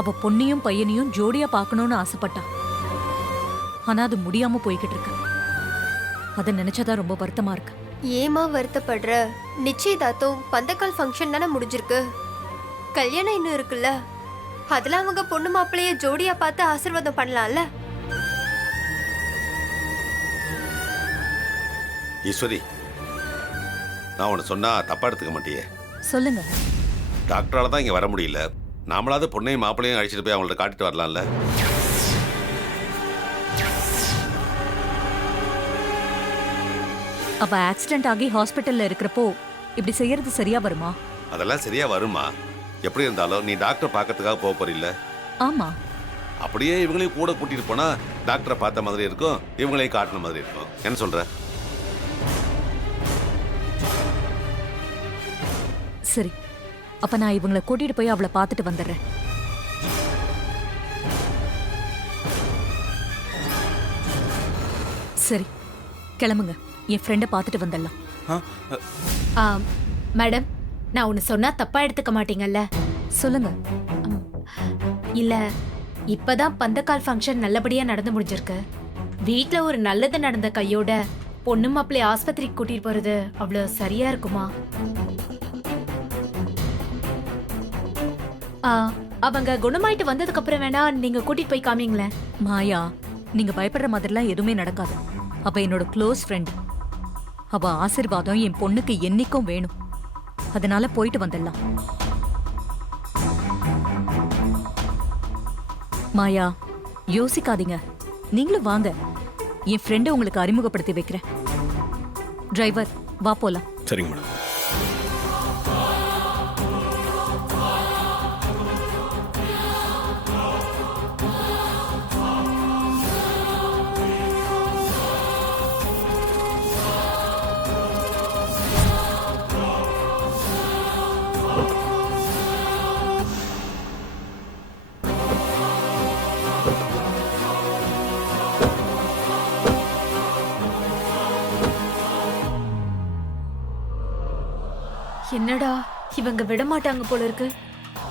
அவ பொண்ணையும் பையனையும் ஜோடியா பார்க்கணும்னு ஆசைப்பட்டா. ஆனா அது முடியாம போய்கிட்டு இருக்கு. அத நினைச்சதா ரொம்ப வருத்தமா இருக்கு. ஏமா வருத்தப்படுற? நிச்சயதார்த்தம் பந்தக்கால் ஃபங்க்ஷன் தானே முடிஞ்சிருக்கு. கல்யாணம் இன்னும் இருக்குல்ல. அதுல அவங்க பொண்ணு மாப்பிள்ளைய ஜோடியா பார்த்து ஆசீர்வாதம் பண்ணலாம்ல. ஈஸ்வரி, நான் உன்னை சொன்னா தப்பா எடுத்துக்க மாட்டியே? சொல்லுங்க. டாக்டரால தான் இங்க வர முடியல. நாமளாவது பொண்ணையும் மாப்பிள்ளையும் அழைச்சிட்டு போய் அவங்கள்ட்ட காட்டிட்டு வரலாம்ல. அப்ப ஆக்சிடென்ட் ஆகி ஹாஸ்பிட்டல்ல இருக்கிறப்போ இப்படி செய்யறது சரியா வருமா? அதெல்லாம் சரியா வருமா? எப்படி இருந்தாலும் நீ டாக்டர் பார்க்கறதுக்காக போக போறில்ல? ஆமா. அப்படியே இவங்களையும் கூட கூட்டிட்டு போனா டாக்டரை பார்த்த மாதிரி இருக்கும், இவங்களையும் காட்டின மாதிரி இருக்கும். என்ன சொல்ற? சரி, அப்ப நான் இவங்களை கூட்டிட்டு போய் அவளை பார்த்துட்டு வந்துடுறேன். சரி, கிளம்புங்க. என் ஃப்ரெண்டை பார்த்துட்டு வந்துடலாம். மேடம், நான் ஒன்னு சொன்னா தப்பா எடுத்துக்க மாட்டீங்கல்ல? சொல்லுங்க. இல்ல, இப்பதான் பந்தக்கால் ஃபங்க்ஷன் நல்லபடியா நடந்து முடிஞ்சிருக்கு. வீட்ல ஒரு நல்லது நடந்த கையோட பொண்ணு மாப்பிள்ளை ஆஸ்பத்திரிக்கு கூட்டிட்டு போறது அவ்வளவு சரியா இருக்குமா? அவங்க குணமாயிட்டு வந்ததுக்கு அப்புறம் வேணா நீங்க கூட்டிட்டு போய் காமிங்களேன். மாயா, நீங்க பயப்படுற மாதிரிலாம் எதுவுமே நடக்காது. அவ என்னோட க்ளோஸ் ஃப்ரெண்ட். அவ ஆசீர்வாதம் என் பொண்ணுக்கு என்னைக்கும் வேணும். அதனால போயிட்டு வந்துடலாம். மாயா, யோசிக்காதீங்க. நீங்களும் வாங்க. என் ஃப்ரெண்டை உங்களுக்கு அறிமுகப்படுத்தி வைக்கிறேன். டிரைவர், வா போலாம். சரிங்க மேடம். என்னடா, இவங்க விட மாட்டாங்க போல இருக்கு.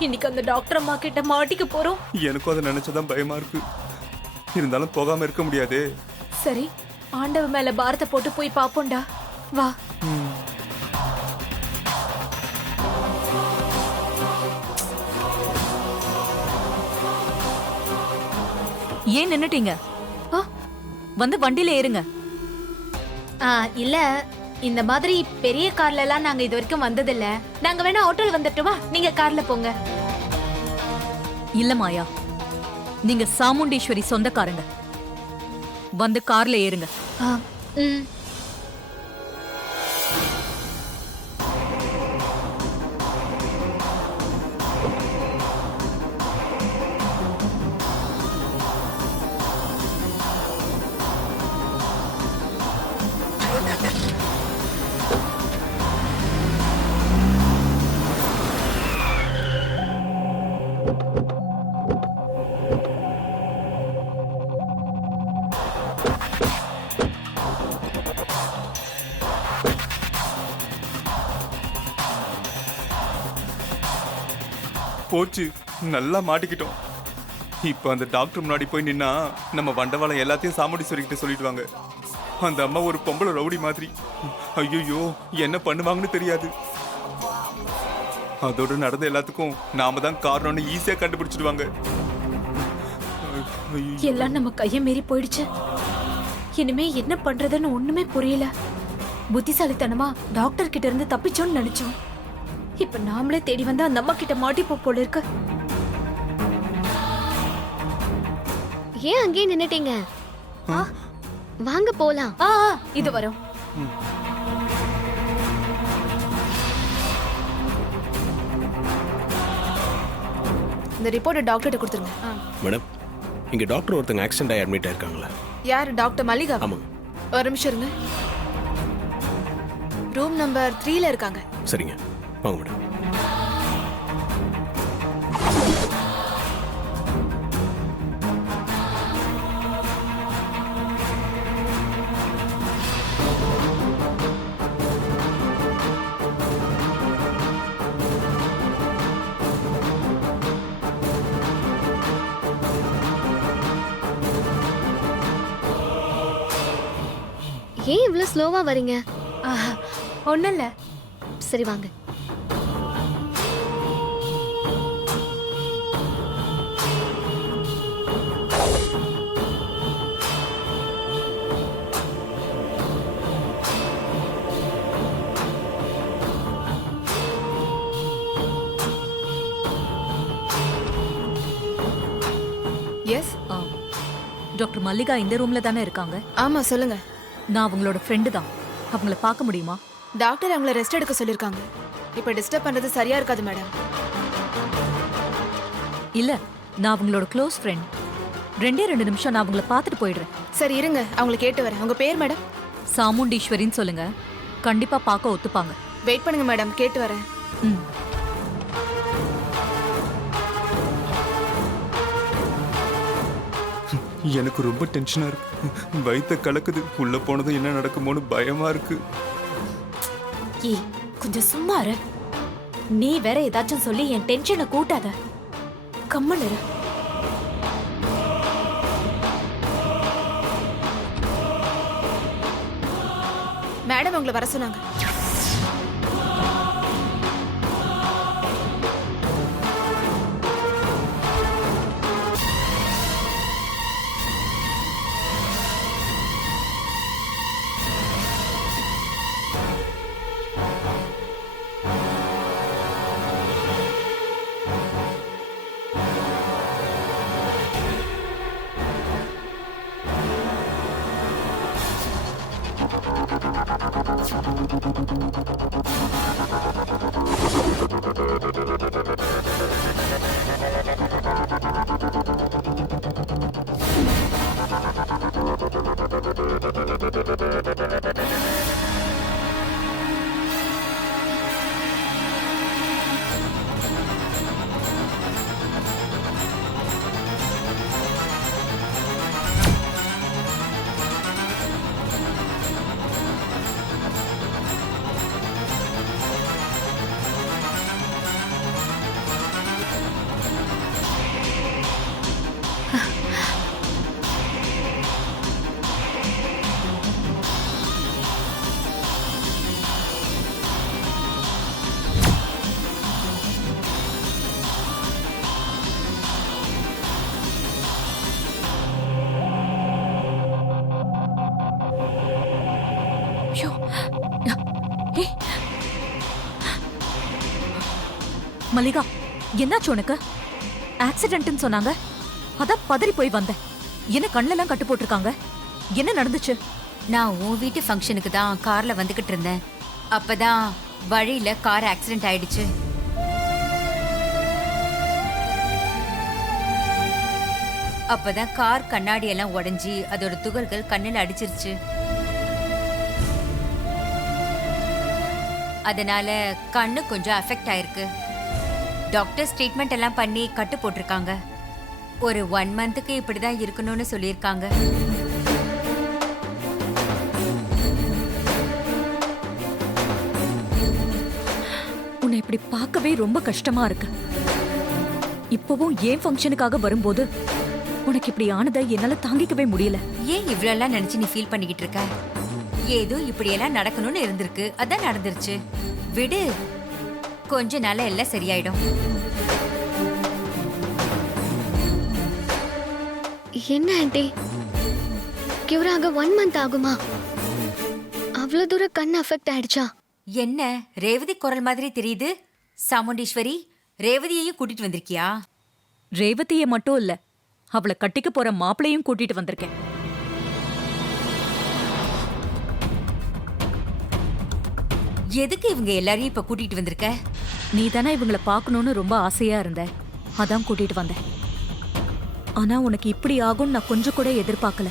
இன்னைக்கு அந்த டாக்டர் அம்மா கிட்ட மாட்டிக்க போறோம். எனக்கும் அதை நினைச்சதான் பயமா இருக்கு. இருந்தாலும் போகாம இருக்க முடியாது. சரி, ஆண்டவ மேல பாரத்தை போட்டு போய் பாப்போம்டா. வா. ஏன் நின்னுட்டீங்க? வந்து வண்டியில ஏறுங்க. இல்ல, இந்த மாதிரி பெரிய கார்ல எல்லாம் நாங்க இது வரைக்கும் வந்ததில்ல. நாங்க வேணா ஆட்டோல வந்துட்டுமா? நீங்க கார்ல போங்க. இல்ல மாயா, நீங்க சாமுண்டீஸ்வரி சொந்தக்காரங்க. வந்து கார்ல ஏறுங்க. போச்சு, நல்லா மாட்டிக்கிட்டோம். இப்ப அந்த டாக்டர் முன்னாடி போய் நின்னா நம்ம வண்டவாளம் எல்லாத்தையும் சாமுண்டீஸ்வரி கிட்ட சொல்லிடுவாங்க. அந்த அம்மா ஒரு பொம்பளை ரவுடி மாதிரி. ஐயோ, என்ன பண்ணுவாங்கன்னு தெரியாது. அதோட நடந்த எல்லாத்துக்கும் நாம தான் காரணம்னு ஈஸியா கண்டுபிடிச்சிடுவாங்க. எல்லாம் நம்ம கைய மீறி போயிடுச்சு. இனிமே என்ன பண்றதுன்னு ஒண்ணுமே புரியல. புத்திசாலித்தனமா டாக்டர் கிட்ட இருந்து தப்பிச்சோன்னு நினைச்சோம். இப்ப நாமளே தேடி வந்தா அந்த அம்மா கிட்ட மாட்டிப்போ போல இருக்கு. ஏன் அங்கேயே நின்னுட்டீங்க? வாங்க போலாம். இது வரும். இந்த ரிப்போர்ட் டாக்டர்கிட்ட கொடுத்துருங்க. மேடம், இங்க டாக்டர் ஒருத்தங்க ஆக்சிடென்ட் ஆகி அட்மிட் ஆயிருக்காங்களா? யார்? டாக்டர் மல்லிகா? ஆமாங்க. ஒரு நிமிஷம் இருங்க. ரூம் நம்பர் 3ல இருக்காங்க. சரிங்க, வாங்க மேடம். ஏன் இவ்வளவு ஸ்லோவா வரீங்க? ஒன்னும் இல்ல. சரி வாங்க. எஸ். டாக்டர் மல்லிகா இந்த ரூம்ல தானே இருக்காங்க? ஆமா சொல்லுங்க. நான் அவங்களோட ஃப்ரெண்டு தான். அவங்கள பார்க்க முடியுமா? டாக்டர் அவங்கள ரெஸ்ட் எடுக்க சொல்லிருக்காங்க. இப்ப டிஸ்டர்ப் பண்றது சரியா இருக்காது மேடம். இல்ல, நான் அவங்களோட க்ளோஸ் ஃப்ரெண்ட். 2 நிமிஷம் நான் அவங்கள பார்த்துட்டு போயிடுறேன். சரி இருங்க, அவங்கள கேட்டு வரேன். உங்க பேர் மேடம்? சாமுண்டீஸ்வரின்னு சொல்லுங்க. கண்டிப்பா பார்க்க ஒத்துப்பாங்க. வெயிட் பண்ணுங்க மேடம், கேட்டு வரேன். ம். எனக்கு ரொம்ப டென்ஷனா இருக்கு. வயித்த கலக்குது. உள்ள போனதும் என்ன நடக்குமோன்னு பயமா இருக்கு. ஏய் கொஞ்சம் சும்மா இரு. நீ வேற ஏதாச்சும் சொல்லி என் டென்ஷனை கூட்டாத. கம்மன் இரு. மேடம் உங்களை வர சொன்னாங்க. மல்லிகா, என்னாச்சு உனக்கு? ஆக்சிடென்ட்னு சொன்னாங்க. அதான் பதறி போய் வந்தேன். என்ன கண்ணெல்லாம் கட்டு போட்டிருக்காங்க? என்ன நடந்துச்சு? நான் உன் வீட்டு ஃபங்க்ஷனுக்கு தான் கார்ல வந்துகிட்டு இருந்தேன். அப்பதான் வழியில கார் ஆக்சிடென்ட் ஆயிடுச்சு. அப்பதான் கார் கண்ணாடி எல்லாம் உடைஞ்சி அதோட துகள்கள் கண்ணில் அடிச்சிருச்சு. அதனால கண்ணு கொஞ்சம் அஃபெக்ட் ஆயிருக்கு. டாக்டர்ஸ் ட்ரீட்மெண்ட் எல்லாம் பண்ணி கட்டு போட்டிருக்காங்க. ஒரு 1 மந்த்துக்கு இப்படிதான் இருக்கணும்னு சொல்லியிருக்காங்க. உன்னை இப்படி பார்க்கவே ரொம்ப கஷ்டமா இருக்கு. இப்பவும் ஏன் ஃபங்க்ஷனுக்காக வரும்போது உனக்கு இப்படி ஆனதை என்னால தாங்கிக்கவே முடியல. ஏன் இவ்வளவு நினைச்சு நீ ஃபீல் பண்ணிக்கிட்டு இருக்க? ஏதோ இப்படியெல்லாம் நடக்கணும்னு இருந்திருக்கு, அதான் நடந்துருச்சு. விடு, கொஞ்ச நாள்ல எல்லாம் சரியாயிடும். என்ன ஆண்டி, கியூர் ஆக 1 மந்த் ஆகுமா? அவ்வளவு தூரம் கண் அஃபெக்ட் ஆயிடுச்சா? என்ன ரேவதி குரல் மாதிரி தெரியுது? சாமுண்டீஸ்வரி, ரேவதியையும் கூட்டிட்டு வந்திருக்கியா? ரேவதியை மட்டும் இல்ல, அவளை கட்டிக்க போற மாப்பிளையும் கூட்டிட்டு வந்திருக்கேன். எதுக்கு இவங்க எல்லாரையும் இப்ப கூட்டிட்டு வந்திருக்க? நீ தானே இவங்கள பார்க்கணும்னு ரொம்ப ஆசையா இருந்த, அதான் கூட்டிட்டு வந்தேன். ஆனா உனக்கு இப்படி ஆகும்னு நான் கொஞ்சம் கூட எதிர்பார்க்கல.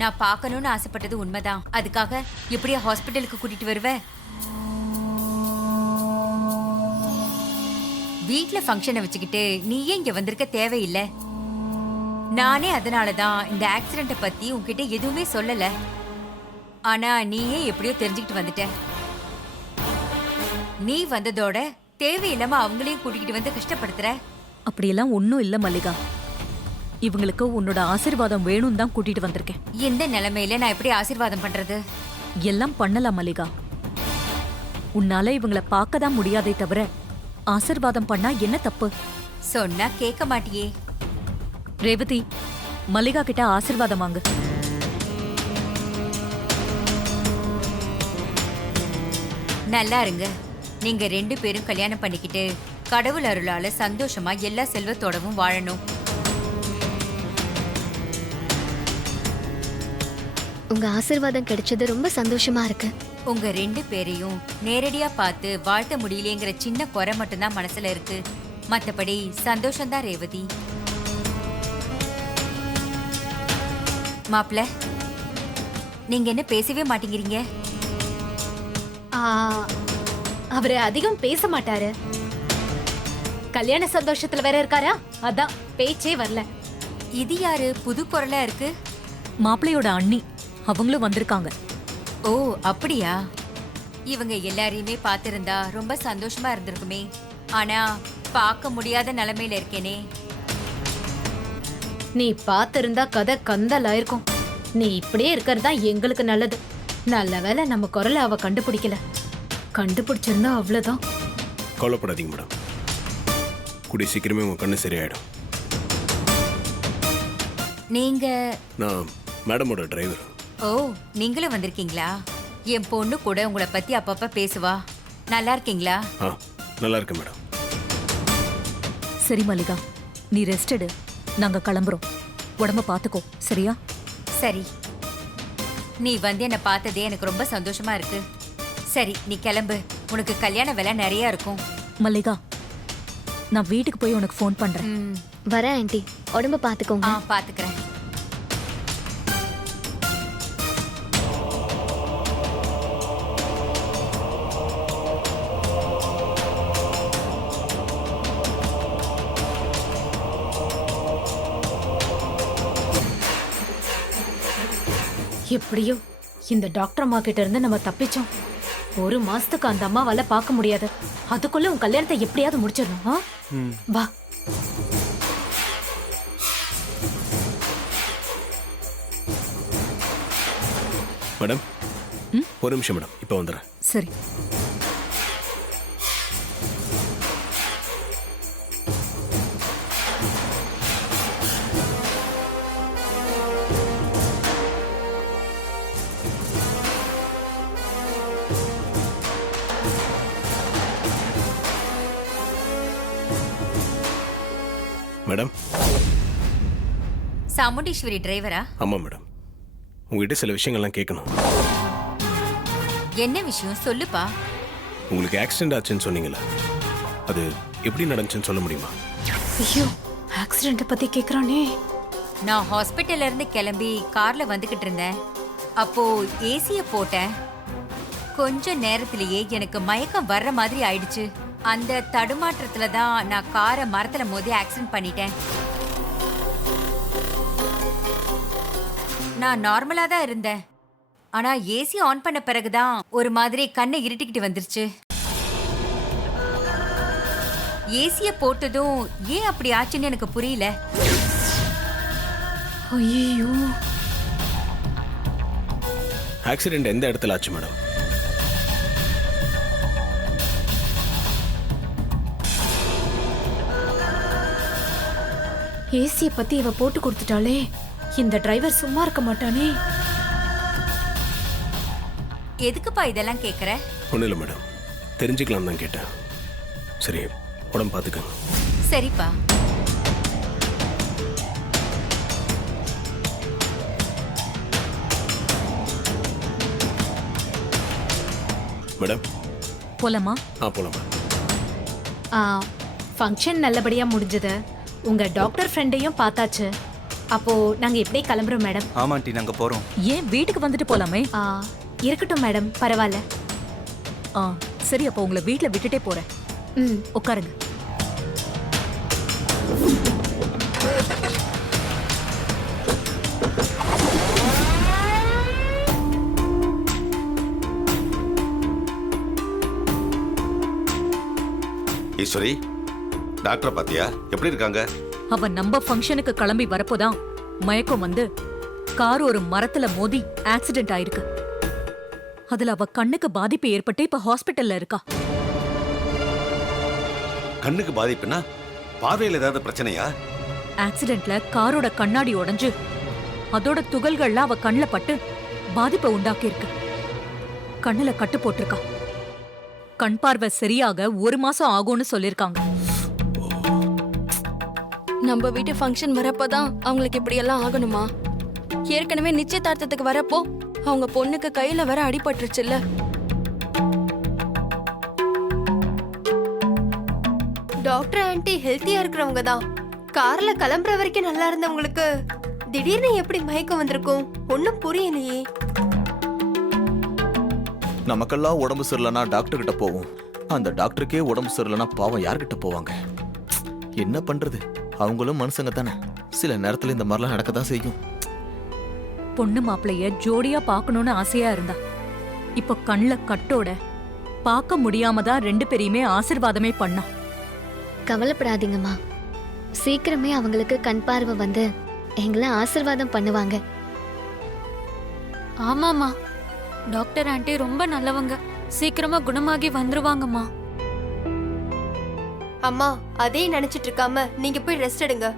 நான் பார்க்கணும்னு ஆசைப்பட்டது உண்மைதான். அதுக்காக எப்படியா ஹாஸ்பிட்டலுக்கு கூட்டிட்டு வருவ? வீட்ல ஃபங்க்ஷனை வச்சுக்கிட்டு நீயே இங்க வந்திருக்க தேவையில்லை. நானே அதனாலதான் இந்த ஆக்சிடென்ட்டை பத்தி உன்கிட்ட எதுவுமே சொல்லல. ஆனா நீயே எப்படியோ தெரிஞ்சுக்கிட்டு வந்துட்ட. நீ வந்ததோட தேவையில்லாம அவங்களையும் கூட்டிக்கிட்டு வந்து கஷ்டப்படுத்துற. அப்படியெல்லாம் ஒன்னும் இல்ல மல்லிகா. இவங்களுக்கு உன்னோட ஆசீர்வாதம் வேணும் தான் கூட்டிட்டு வந்திருக்கேன். இந்த நிலைமையில நான் எப்படி ஆசீர்வாதம் பண்றது? எல்லாம் பண்ணலாம் மல்லிகா. உன்னால இவங்கள பார்க்க தான் முடியாதே தவிர ஆசீர்வாதம் பண்ணா என்ன தப்பு? சொன்னா கேட்க மாட்டியே. ரேவதி, மல்லிகா கிட்ட ஆசீர்வாதம் வாங்கு. நல்லா இருங்க. நீங்க 2 பேரும் கல்யாணம் பண்ணிக்கிட்டு கடவுள் அருளால சந்தோஷமா எல்லா செல்வத்தோடவும் வாழணும். உங்க ஆசீர்வாதம் கிடைச்சது ரொம்ப சந்தோஷமா இருக்கு. உங்க 2 பேரையும் நேரடியா பார்த்து வாழ்த்த முடியலையேங்கிற சின்ன குறை மட்டும்தான் மனசுல இருக்கு. மத்தபடி சந்தோஷம்தான் ரேவதி. மாப்ள, நீங்க என்ன பேசவே மாட்டேங்கிறீங்க? அவரு அதிகம் பேச மாட்டாரு. கல்யாண சந்தோஷத்துல வேற இருக்காரா, அதான் பேச்சே வரல. இது யாரு புது குரலா இருக்கு? மாப்பிள்ளையோட அண்ணி, அவங்களும் வந்திருக்காங்க. ஓ அப்படியா? இவங்க எல்லாரையுமே பார்த்திருந்தா ரொம்ப சந்தோஷமா இருந்திருக்குமே. ஆனா பார்க்க முடியாத நிலைமையில இருக்கேனே. நீ பார்த்திருந்தா கதை கந்தலாயிருக்கும். நீ இப்படியே இருக்கிறதா எங்களுக்கு நல்லது. நல்ல வேளை நம்ம குரலை அவ கண்டுபிடிக்கல. கண்டுபிடிச்சிருந்தா அவ்வளவுதான். கவலைப்படாதீங்க மேடம், கூடிய சீக்கிரமே உங்கள் கண்ணு சரியாயிடும். நீங்க? நான் மேடமோட டிரைவர். ஓ, நீங்களும் வந்திருக்கீங்களா? என் பொண்ணு கூட உங்களை பத்தி அப்பப்ப பேசுவா. நல்லா இருக்கீங்களா? ஆ, நல்லா இருக்கேன் மேடம். சரி மல்லிகா, நீ ரெஸ்ட் எடு. நாங்க கிளம்புறோம். உடம்ப பாத்துக்கோ, சரியா? சரி. நீ வந்து என்ன பார்த்ததே எனக்கு ரொம்ப சந்தோஷமா இருக்கு. சரி, நீ கிளம்பு. உனக்கு கல்யாண வேலை நிறைய இருக்கும். மல்லிகா, நான் வீட்டுக்கு போய் உனக்கு ஃபோன் பண்றேன். வரேன் ஆண்டி, உடம்ப பாத்துக்கோங்க. பாத்துக்கிறேன். எப்படியோ இந்த டாக்டர் அம்மா கிட்ட இருந்து நம்ம தப்பிச்சோம். 1 மாசத்துக்கு அந்த அம்மாவால பார்க்க முடியாது. அதுக்குள்ள உன் கல்யாணத்தை எப்படியாவது முடிச்சிடணும். வா. மேடம், ஒரு நிமிஷம் மேடம், இப்போ வந்துடுறேன். சரி. மேடம். சாமுண்டீஸ்வரி டிரைவரா? ஆமாம் மேடம், உங்ககிட்ட சில விஷயங்கள்லாம் கேட்கணும். என்ன விஷயம் சொல்லுப்பா. உங்களுக்கு ஆக்சிடென்ட் ஆச்சுன்னு சொன்னீங்களா, அது எப்படி நடந்துச்சுன்னு சொல்ல முடியுமா? ஐயோ, ஆக்சிடென்ட் பத்தி கேக்குறானே. நான் ஹாஸ்பிட்டல்ல இருந்து கிளம்பி கார்ல வந்துகிட்டு இருந்தேன். அப்போ ஏசிய போட்டேன். கொஞ்ச நேரத்திலேயே எனக்கு மயக்கம் வர்ற மாதிரி ஆயிடுச்சு. அந்த தடுமாற்றத்துல தான் நான் காரை மரத்துல மோதி ஆக்சிடென்ட் பண்ணிட்டேன். நான் நார்மலா தான் இருந்தேன். ஆனா ஏசி ஆன் பண்ண பிறகுதான் ஒரு மாதிரி கண்ணை இருட்டிக்கிட்டு வந்துருச்சு. ஏசிய போட்டதும் ஏன் அப்படி ஆச்சுன்னு எனக்கு புரியல. ஐயோ, ஆக்சிடென்ட் எந்த இடத்துல ஆச்சு மேடம்? ஏசிய பத்தி இவ போட்டு கொடுத்துட்டாலே, இந்த டிரைவர் சும்மா இருக்க மாட்டானே. எதுக்குப்பா இதெல்லாம் கேக்குற? ஒன்றும் இல்லை மேடம், தெரிஞ்சுக்கலாம் தான் கேட்டேன். சரி, உடம்பு பார்த்துக்கங்க. சரிப்பா. மேடம், போலாமா? போலாம் மேடம். ஃபங்க்ஷன் நல்லபடியா முடிஞ்சது. உங்க டாக்டர் ஃப்ரெண்டையும் பார்த்தாச்சு. அப்போ நாங்க எப்படி கிளம்புறோம் மேடம்? ஆமாண்டி, நாங்க போறோம். ஏன் வீட்டுக்கு வந்துட்டு போலாமே? இருக்கட்டும் மேடம், பரவாயில்ல. சரி, அப்போ உங்களை வீட்டுல விட்டுட்டே போறேன். உட்காருங்க. ஈஸ்வரி, டாக்டரை பாத்தியா? எப்படி இருக்காங்க? அவ நம்ம ஃபங்க்ஷனுக்கு கிளம்பி வரப்போதான் மயக்கம் வந்து கார் ஒரு மரத்துல மோதி ஆக்சிடென்ட் ஆயிருக்கு. அதுல அவ கண்ணுக்கு பாதிப்பு ஏற்பட்டு இப்ப ஹாஸ்பிட்டல்ல இருக்கா. கண்ணுக்கு பாதிப்புனா பார்வையில் ஏதாவது பிரச்சனையா? ஆக்சிடென்ட்ல காரோட கண்ணாடி உடைஞ்சு அதோட துகள்கள்லாம் அவ கண்ணுல பட்டு பாதிப்பை உண்டாக்கி இருக்கு. கண்ணுல கட்டு போட்டிருக்கா. கண் பார்வை சரியாக 1 மாசம் ஆகும்னு சொல்லிருக்காங்க. நம்ம வீட்டு ஃபங்க்ஷன் வரப்பதான் அவங்களுக்கு இப்படி எல்லாம் ஆகணுமா? ஏற்கனவே நிச்சயதார்த்தத்துக்கு வரப்போ அவங்க பொண்ணுக்கு கையில வர அடிபட்டுருச்சுல்ல. டாக்டர் ஆன்ட்டி ஹெல்த்தியா இருக்கிறவங்க தான். கார்ல கிளம்புற வரைக்கும் நல்லா இருந்தவங்களுக்கு திடீர்னு எப்படி மயக்கம் வந்திருக்கும் ஒன்னும் புரியலையே. நமக்கெல்லாம் உடம்பு சரியில்லைனா டாக்டர் கிட்ட போவோம். அந்த டாக்டருக்கே உடம்பு சரியில்லைனா பாவம் யார்கிட்ட போவாங்க? என்ன பண்றது, அவங்களும் மனுஷங்க தானே. சில நேரத்துல இந்த மாதிரிலாம் நடக்க தான் செய்யும். பொண்ணு மாப்பிளைய ஜோடியா பார்க்கணும்னு ஆசையா இருந்தா இப்ப கண்ணுல கட்டோட பார்க்க முடியாம தான் 2 பேரையுமே ஆசீர்வாதமே பண்ணா. கவலைப்படாதீங்கம்மா, சீக்கிரமே அவங்களுக்கு கண் பார்வை வந்து எங்களை ஆசீர்வாதம் பண்ணுவாங்க. ஆமாமா, டாக்டர் ஆண்டி ரொம்ப நல்லவங்க. சீக்கிரமா குணமாகி வந்துருவாங்கம்மா. அம்மா அதே நினைச்சிட்டு இருக்காம நீங்க போய் ரெஸ்ட் எடுங்க.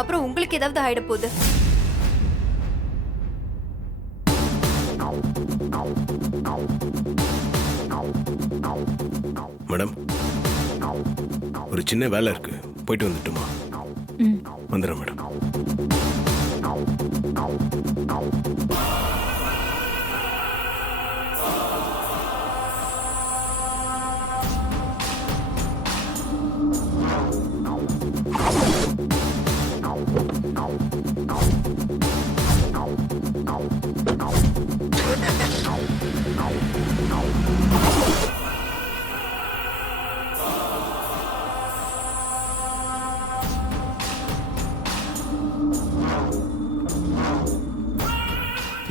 அப்புறம் உங்களுக்கு ஏதாவது ஆயிட போகுது. மேடம், ஒரு சின்ன வேலை இருக்கு, போயிட்டு வந்துட்டுமா? வந்துடுறேன் மேடம்.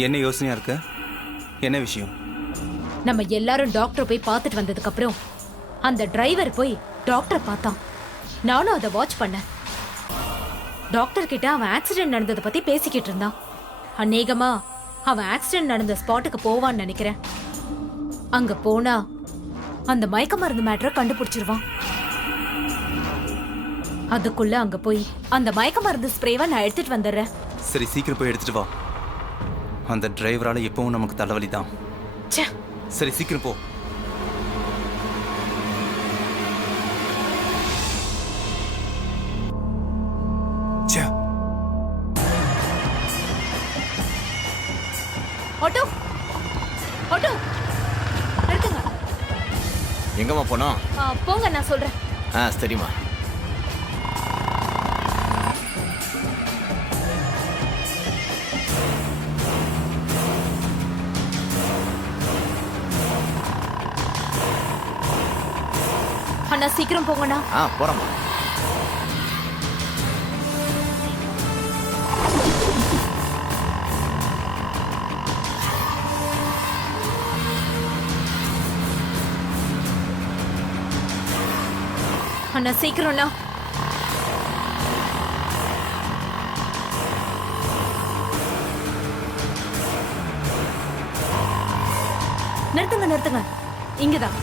என்ன யோசனையா இருக்க? என்ன விஷயம்? நம்ம எல்லாரும் டாக்டர் போய் பார்த்துட்டு வந்ததுக்கு அப்புறம் அந்த டிரைவர் போய் டாக்டரை பார்த்தான். நானும் அதை வாட்ச் பண்ணேன். டாக்டர் கிட்ட அவன் ஆக்சிடென்ட் நடந்ததை பத்தி பேசிக்கிட்டு இருந்தான். அநேகமா அவன் ஆக்சிடென்ட் நடந்த ஸ்பாட்டுக்கு போவான்னு நினைக்கிறேன். அங்க போனா அந்த மயக்க மருந்து மேட்டரை கண்டுபிடிச்சிருவான். அதுக்குள்ள அங்க போய் அந்த மயக்க மருந்து ஸ்ப்ரேவை நான் எடுத்துட்டு வந்துடுறேன். சரி, சீக்கிரம் போய் எடுத்துட்டு வா. அந்த டிரைவரால எப்பவும் நமக்கு தலைவலி தான். சரி, சீக்கிரம் போ. ஆட்டோ ஆட்டோ எடுத்துங்க. எங்கம்மா போனோம்? போங்க, நான் சொல்றேன். சரிம்மா. அண்ணா சீக்கிரம் போங்கண்ணா. போறோம்மா. அண்ணா சீக்கிரம்ண்ணா. நிறுத்துங்க நிறுத்துங்க, இங்கதான்.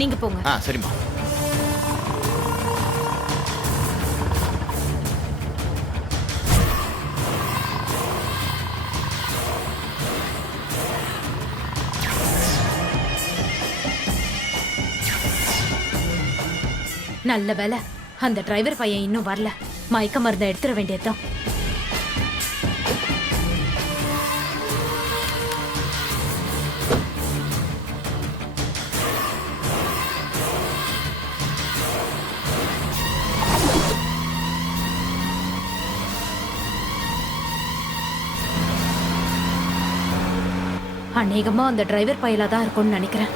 நீங்க போங்க. சரிம்மா. நல்ல வேலை, அந்த டிரைவர் பையன் இன்னும் வரல. மயக்க மருந்தை எடுத்துட வேண்டியதுதான். அநேகமா அந்த டிரைவர் பையலா தான் இருக்கும்னு நினைக்கிறேன்.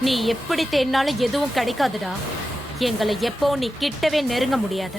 நீ எப்படி தேடினாலும் எதுவும் கிடைக்காதுடா. எங்களை எப்போ நீ கிட்டவே நெருங்க முடியாது.